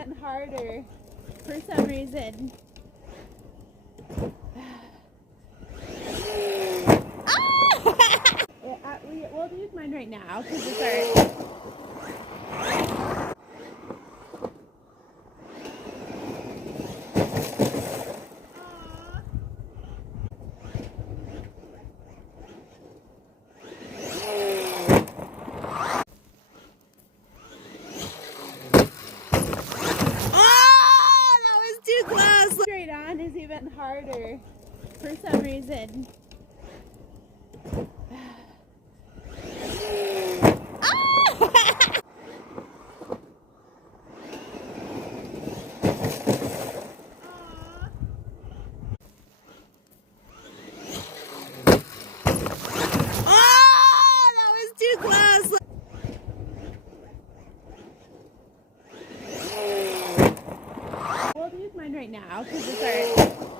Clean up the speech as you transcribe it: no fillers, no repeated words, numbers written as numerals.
even harder for some reason. We'll use mine right now because it's our. Straight on is even harder for some reason. We'll use mine right now because it's our.